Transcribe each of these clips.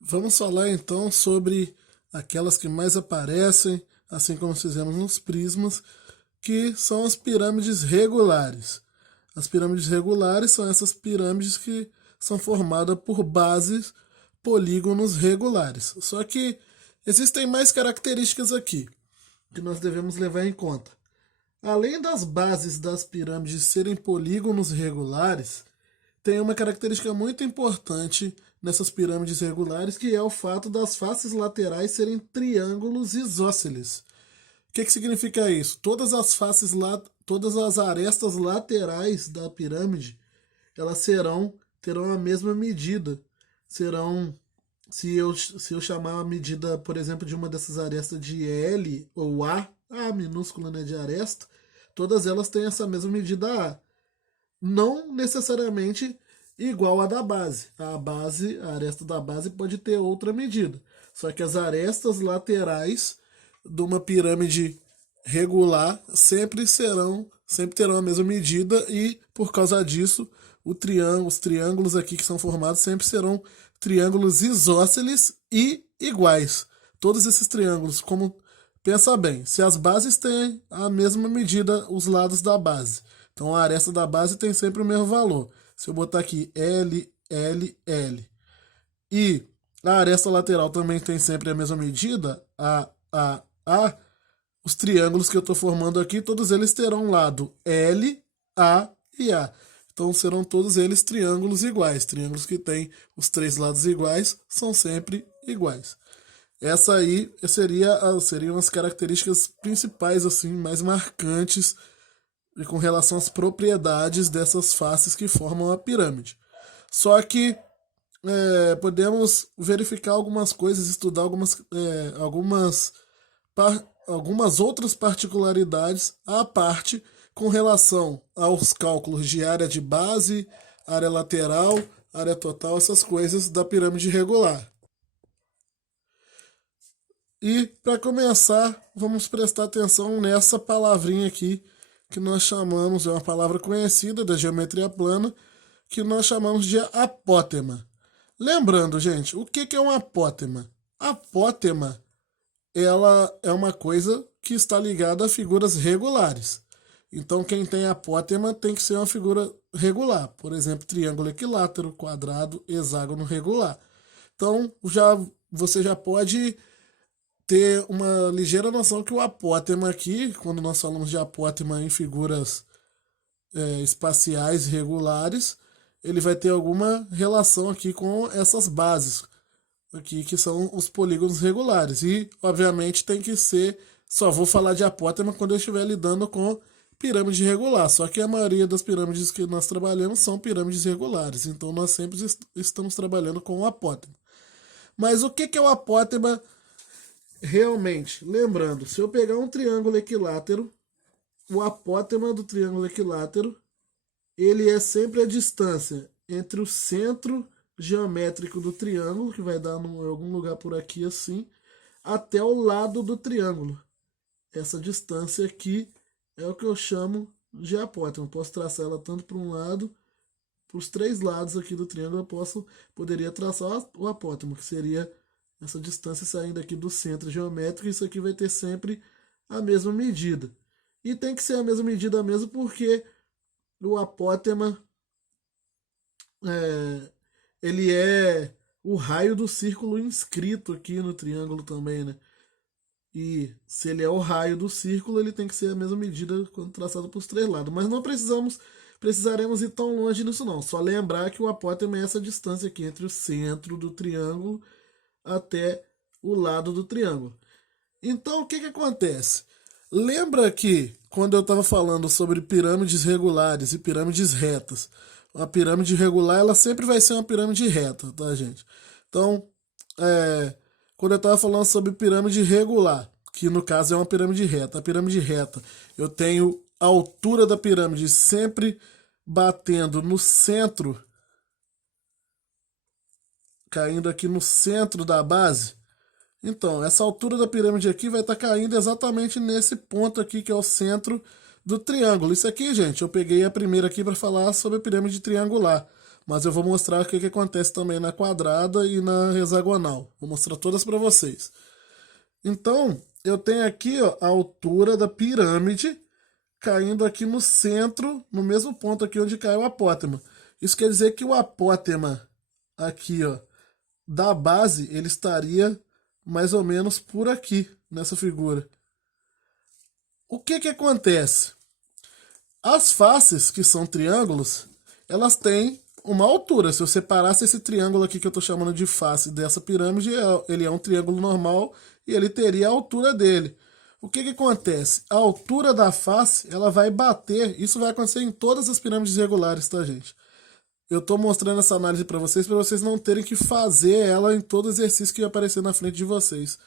Vamos falar então sobre aquelas que mais aparecem, assim como fizemos nos prismas, que são as pirâmides regulares. As pirâmides regulares são essas pirâmides que são formadas por bases, polígonos regulares. Só que existem mais características aqui que nós devemos levar em conta. Além das bases das pirâmides serem polígonos regulares, tem uma característica muito importante nessas pirâmides regulares, que é o fato das faces laterais serem triângulos isósceles. O que significa isso? Todas as arestas laterais da pirâmide, elas terão a mesma medida. Serão, se eu chamar a medida, por exemplo, de uma dessas arestas de L ou A minúscula, né, de aresta, todas elas têm essa mesma medida A, não necessariamente igual à da base. A aresta da base pode ter outra medida. Só que as arestas laterais de uma pirâmide regular sempre terão a mesma medida e por causa disso, os triângulos aqui que são formados sempre serão triângulos isósceles e iguais. Todos esses triângulos, como pensa bem, se as bases têm a mesma medida, os lados da base, então a aresta da base tem sempre o mesmo valor. Se eu botar aqui L, L, L. E a aresta lateral também tem sempre a mesma medida, A. Os triângulos que eu estou formando aqui, todos eles terão lado L, A e A. Então serão todos eles triângulos iguais. Triângulos que têm os três lados iguais são sempre iguais. Essa aí seriam as características principais, assim, mais marcantes com relação às propriedades dessas faces que formam a pirâmide. Só que podemos verificar algumas coisas, estudar algumas outras particularidades à parte com relação aos cálculos de área de base, área lateral, área total, essas coisas da pirâmide regular. E para começar, vamos prestar atenção nessa palavrinha aqui que nós chamamos, é uma palavra conhecida da geometria plana, que nós chamamos de apótema. Lembrando, gente, o que é uma apótema? Apótema, ela é uma coisa que está ligada a figuras regulares. Então, quem tem apótema tem que ser uma figura regular. Por exemplo, triângulo equilátero, quadrado, hexágono regular. Então, você já pode ter uma ligeira noção que o apótema aqui, quando nós falamos de apótema em figuras espaciais regulares, ele vai ter alguma relação aqui com essas bases aqui, que são os polígonos regulares. E, obviamente, tem que ser... Só vou falar de apótema quando eu estiver lidando com pirâmide regular. Só que a maioria das pirâmides que nós trabalhamos são pirâmides regulares. Então, nós sempre estamos trabalhando com o apótema. Mas o que é o apótema realmente? Lembrando, se eu pegar um triângulo equilátero, o apótema do triângulo equilátero, ele é sempre a distância entre o centro geométrico do triângulo, que vai dar em algum lugar por aqui assim, até o lado do triângulo. Essa distância aqui é o que eu chamo de apótema. Eu posso traçar ela tanto para um lado, para os três lados aqui do triângulo, poderia traçar o apótema, que seria essa distância saindo aqui do centro geométrico. Isso aqui vai ter sempre a mesma medida. E tem que ser a mesma medida mesmo, porque o apótema ele é o raio do círculo inscrito aqui no triângulo também, né? E se ele é o raio do círculo, ele tem que ser a mesma medida quando traçado para os três lados. Mas não precisaremos ir tão longe nisso não. Só lembrar que o apótema é essa distância aqui entre o centro do triângulo até o lado do triângulo. Então, o que acontece? Lembra que quando eu estava falando sobre pirâmides regulares e pirâmides retas, uma pirâmide regular ela sempre vai ser uma pirâmide reta, tá, gente? Então, quando eu estava falando sobre pirâmide regular, que no caso é uma pirâmide reta, a pirâmide reta, eu tenho a altura da pirâmide sempre batendo no centro, caindo aqui no centro da base. Então, essa altura da pirâmide aqui vai estar caindo exatamente nesse ponto aqui, que é o centro do triângulo. Isso aqui, gente, eu peguei a primeira aqui para falar sobre a pirâmide triangular. mas eu vou mostrar o que acontece também na quadrada e na hexagonal. Vou mostrar todas para vocês. Então, eu tenho aqui ó, a altura da pirâmide caindo aqui no centro, no mesmo ponto aqui onde caiu o apótema. Isso quer dizer que o apótema aqui ó, da base, ele estaria mais ou menos por aqui, nessa figura. O que acontece? As faces, que são triângulos, elas têm uma altura. Se eu separasse esse triângulo aqui que eu estou chamando de face dessa pirâmide, ele é um triângulo normal e ele teria a altura dele. O que acontece? A altura da face, ela vai bater, isso vai acontecer em todas as pirâmides regulares, tá, gente? Eu estou mostrando essa análise para vocês não terem que fazer ela em todo exercício que vai aparecer na frente de vocês.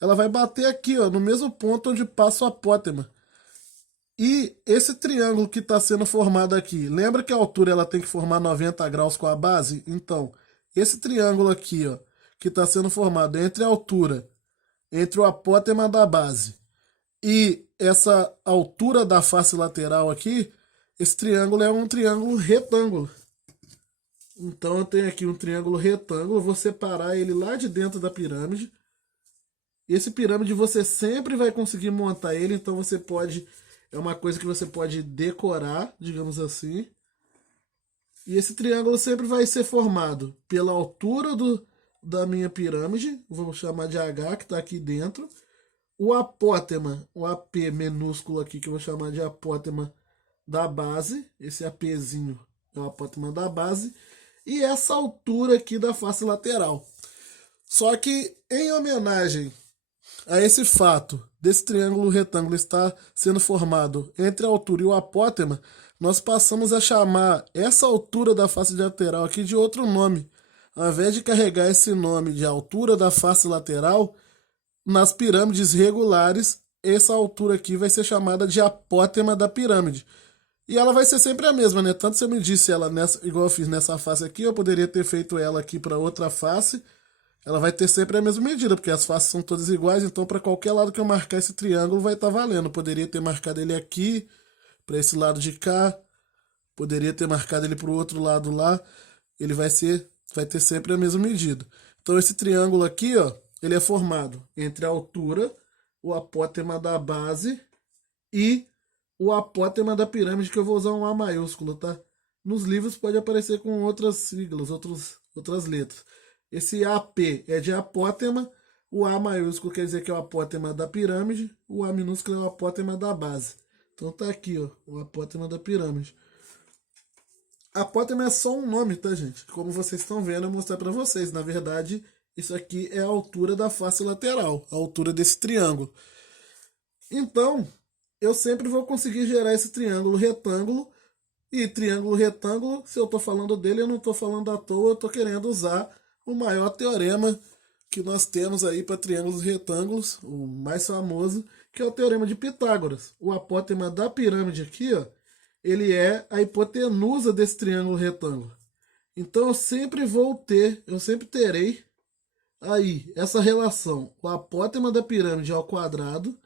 Ela vai bater aqui, ó, no mesmo ponto onde passa o apótema. E esse triângulo que está sendo formado aqui, lembra que a altura ela tem que formar 90 graus com a base? Então, esse triângulo aqui, ó, que está sendo formado entre a altura, entre o apótema da base e essa altura da face lateral aqui, esse triângulo é um triângulo retângulo. Então eu tenho aqui um triângulo retângulo, eu vou separar ele lá de dentro da pirâmide. Esse pirâmide você sempre vai conseguir montar ele, então você pode... É uma coisa que você pode decorar, digamos assim. E esse triângulo sempre vai ser formado pela altura da minha pirâmide, vou chamar de H, que está aqui dentro. O apótema, o AP minúsculo aqui, que eu vou chamar de apótema da base. Esse APzinho é o apótema da base. E essa altura aqui da face lateral. Só que em homenagem a esse fato desse triângulo retângulo estar sendo formado entre a altura e o apótema, nós passamos a chamar essa altura da face lateral aqui de outro nome. Ao invés de carregar esse nome de altura da face lateral, nas pirâmides regulares, essa altura aqui vai ser chamada de apótema da pirâmide. E ela vai ser sempre a mesma, né? Tanto se eu medisse ela nessa, igual eu fiz nessa face aqui, eu poderia ter feito ela aqui para outra face. Ela vai ter sempre a mesma medida, porque as faces são todas iguais, então para qualquer lado que eu marcar esse triângulo vai estar valendo. Eu poderia ter marcado ele aqui, para esse lado de cá, poderia ter marcado ele para o outro lado lá, ele vai ter sempre a mesma medida. Então esse triângulo aqui, ó, ele é formado entre a altura, o apótema da base e o apótema da pirâmide, que eu vou usar um A maiúsculo, tá? Nos livros pode aparecer com outras siglas, outras letras. Esse AP é de apótema, o A maiúsculo quer dizer que é o apótema da pirâmide, o A minúsculo é o apótema da base. Então tá aqui, ó, o apótema da pirâmide. Apótema é só um nome, tá, gente? Como vocês estão vendo, eu vou mostrar pra vocês. Na verdade, isso aqui é a altura da face lateral, a altura desse triângulo. Então, eu sempre vou conseguir gerar esse triângulo retângulo. E triângulo retângulo, se eu tô falando dele, eu não tô falando à toa, eu tô querendo usar o maior teorema que nós temos aí para triângulos retângulos, o mais famoso, que é o teorema de Pitágoras. O apótema da pirâmide aqui, ó, ele é a hipotenusa desse triângulo retângulo. Então eu sempre terei aí essa relação. O apótema da pirâmide ao quadrado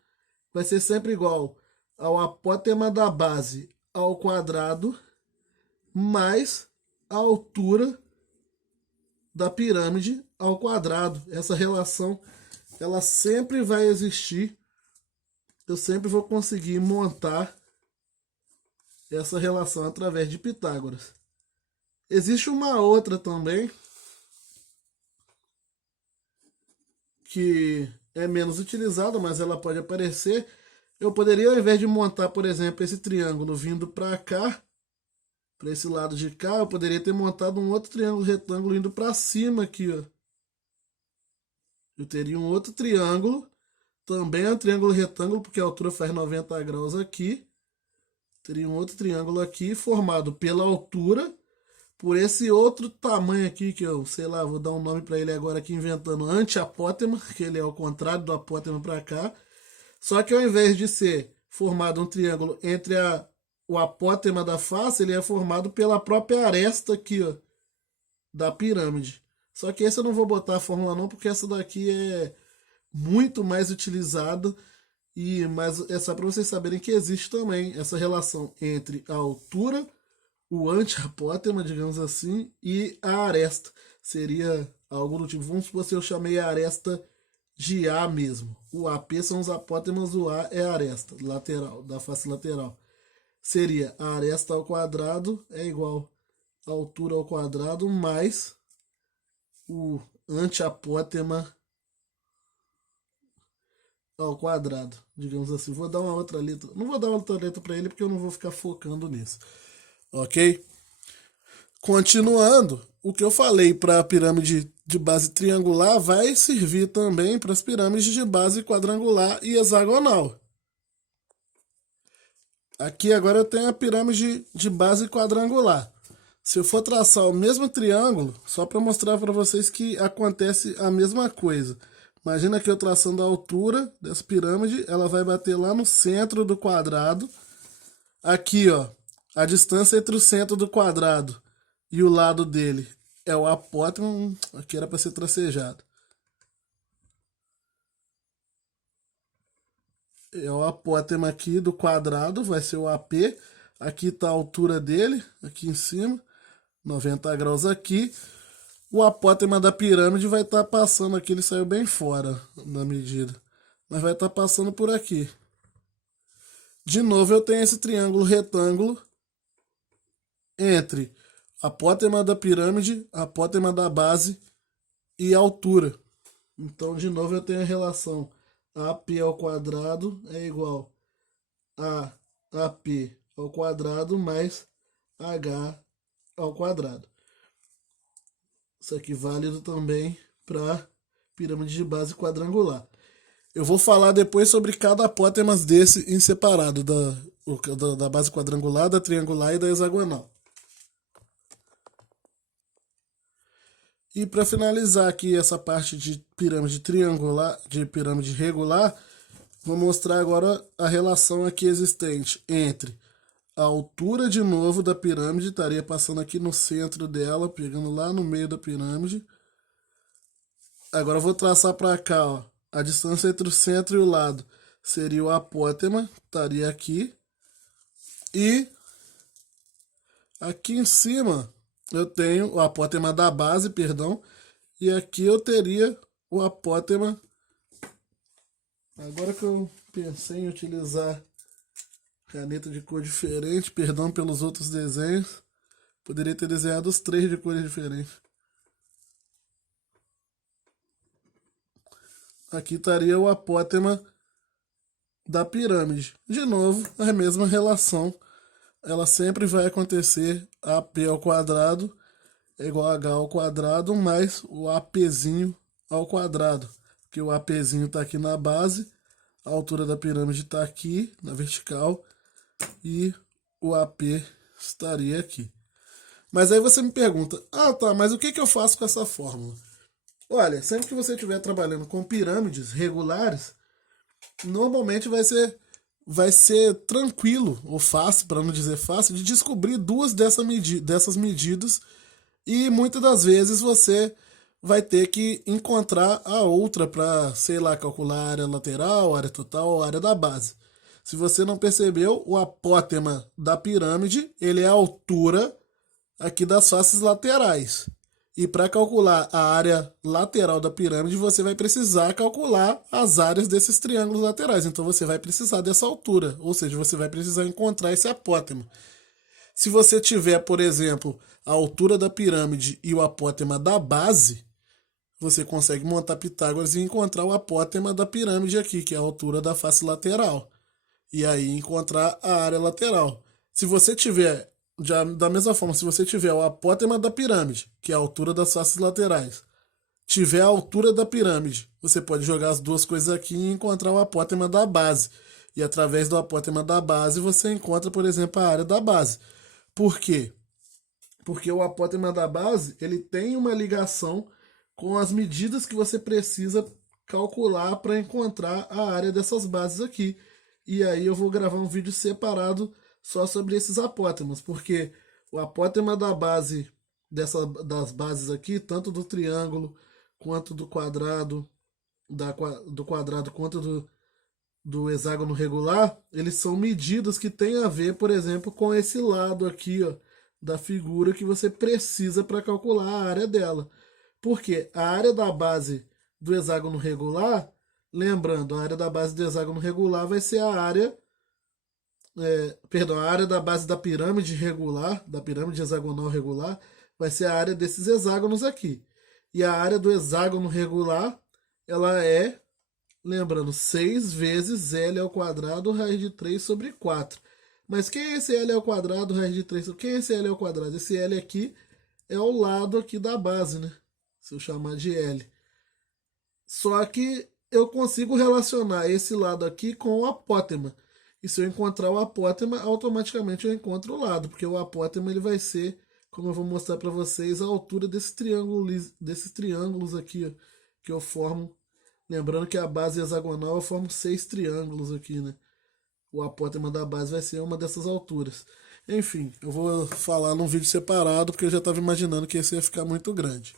vai ser sempre igual ao apótema da base ao quadrado mais a altura da pirâmide ao quadrado. Essa relação, ela sempre vai existir. Eu sempre vou conseguir montar essa relação através de Pitágoras. Existe uma outra também que é menos utilizada, mas ela pode aparecer. Eu poderia, ao invés de montar, por exemplo, esse triângulo vindo para cá, para esse lado de cá, eu poderia ter montado um outro triângulo retângulo indo para cima aqui, ó. Eu teria um outro triângulo, também é um triângulo retângulo, porque a altura faz 90 graus aqui. Teria um outro triângulo aqui, formado pela altura, por esse outro tamanho aqui, que eu, sei lá, vou dar um nome para ele agora aqui, inventando anti-apótema, que ele é ao contrário do apótema para cá. Só que ao invés de ser formado um triângulo entre o apótema da face, ele é formado pela própria aresta aqui, ó, da pirâmide. Só que esse eu não vou botar a fórmula não, porque essa daqui é muito mais utilizada. Mas é só para vocês saberem que existe também essa relação entre a altura, o antiapótema, digamos assim, e a aresta. Seria algo do tipo, vamos supor se eu chamei a aresta de A mesmo. O AP são os apótemas, o A é a aresta lateral, da face lateral. Seria a aresta ao quadrado é igual a altura ao quadrado mais o antiapótema ao quadrado, digamos assim. Vou dar uma outra letra. Não vou dar outra letra para ele porque eu não vou ficar focando nisso. Ok? Continuando, o que eu falei para a pirâmide de base triangular vai servir também para as pirâmides de base quadrangular e hexagonal. Aqui agora eu tenho a pirâmide de base quadrangular. Se eu for traçar o mesmo triângulo, só para mostrar para vocês que acontece a mesma coisa. Imagina que eu traçando a altura dessa pirâmide, ela vai bater lá no centro do quadrado. Aqui, ó, a distância entre o centro do quadrado e o lado dele é o apótema. Aqui era para ser tracejado. É o apótema aqui do quadrado, vai ser o AP. Aqui está a altura dele, aqui em cima, 90 graus aqui. O apótema da pirâmide vai estar passando aqui, ele saiu bem fora da medida. Mas vai estar passando por aqui. De novo eu tenho esse triângulo retângulo entre apótema da pirâmide, apótema da base e altura. Então, de novo, eu tenho a relação AP ao quadrado é igual a AP ao quadrado mais H ao quadrado. Isso aqui válido também para pirâmide de base quadrangular. Eu vou falar depois sobre cada apótemas desse em separado, da base quadrangular, da triangular e da hexagonal. E para finalizar aqui essa parte de pirâmide triangular, de pirâmide regular, vou mostrar agora a relação aqui existente entre a altura de novo da pirâmide, estaria passando aqui no centro dela, pegando lá no meio da pirâmide. Agora eu vou traçar para cá, ó, a distância entre o centro e o lado seria o apótema, estaria aqui. E aqui em cima eu tenho o apótema da base, perdão, e aqui eu teria o apótema. Agora que eu pensei em utilizar caneta de cor diferente, perdão pelos outros desenhos, poderia ter desenhado os três de cores diferentes. Aqui estaria o apótema da pirâmide. De novo, a mesma relação, ela sempre vai acontecer AP ao quadrado é igual a H ao quadrado mais o APzinho ao quadrado. Porque o APzinho está aqui na base, a altura da pirâmide está aqui na vertical e o AP estaria aqui. Mas aí você me pergunta, ah tá, mas o que eu faço com essa fórmula? Olha, sempre que você estiver trabalhando com pirâmides regulares, normalmente vai ser tranquilo, ou fácil, para não dizer fácil, de descobrir duas dessas medidas, e muitas das vezes você vai ter que encontrar a outra para, sei lá, calcular a área lateral, a área total ou a área da base. Se você não percebeu, o apótema da pirâmide, ele é a altura aqui das faces laterais. E para calcular a área lateral da pirâmide, você vai precisar calcular as áreas desses triângulos laterais. Então você vai precisar dessa altura, ou seja, você vai precisar encontrar esse apótema. Se você tiver, por exemplo, a altura da pirâmide e o apótema da base, você consegue montar Pitágoras e encontrar o apótema da pirâmide aqui, que é a altura da face lateral. E aí encontrar a área lateral. Se você tiver, da mesma forma, se você tiver o apótema da pirâmide, que é a altura das faces laterais, tiver a altura da pirâmide, você pode jogar as duas coisas aqui e encontrar o apótema da base. E através do apótema da base, você encontra, por exemplo, a área da base. Por quê? Porque o apótema da base, ele tem uma ligação com as medidas que você precisa calcular para encontrar a área dessas bases aqui. E aí eu vou gravar um vídeo separado só sobre esses apótemas, porque o apótema da base das bases aqui, tanto do triângulo quanto do quadrado, do quadrado quanto do hexágono regular, eles são medidas que têm a ver, por exemplo, com esse lado aqui, ó, da figura que você precisa para calcular a área dela. Porque a área da base do hexágono regular, lembrando, a área da base do hexágono regular vai ser a área, perdão, a área da base da pirâmide regular, da pirâmide hexagonal regular, vai ser a área desses hexágonos aqui. E a área do hexágono regular, ela é, lembrando, 6 vezes L ao quadrado raiz de 3 sobre 4. Mas quem é esse L ao quadrado raiz de 3? Quem é esse L ao quadrado? Esse L aqui é o lado aqui da base, né? Se eu chamar de L. Só que eu consigo relacionar esse lado aqui com o apótema. E se eu encontrar o apótema, automaticamente eu encontro o lado, porque o apótema ele vai ser, como eu vou mostrar para vocês, a altura desses triângulos aqui, ó, que eu formo. Lembrando que a base hexagonal eu formo 6 triângulos aqui, né? O apótema da base vai ser uma dessas alturas. Enfim, eu vou falar num vídeo separado, porque eu já estava imaginando que esse ia ficar muito grande.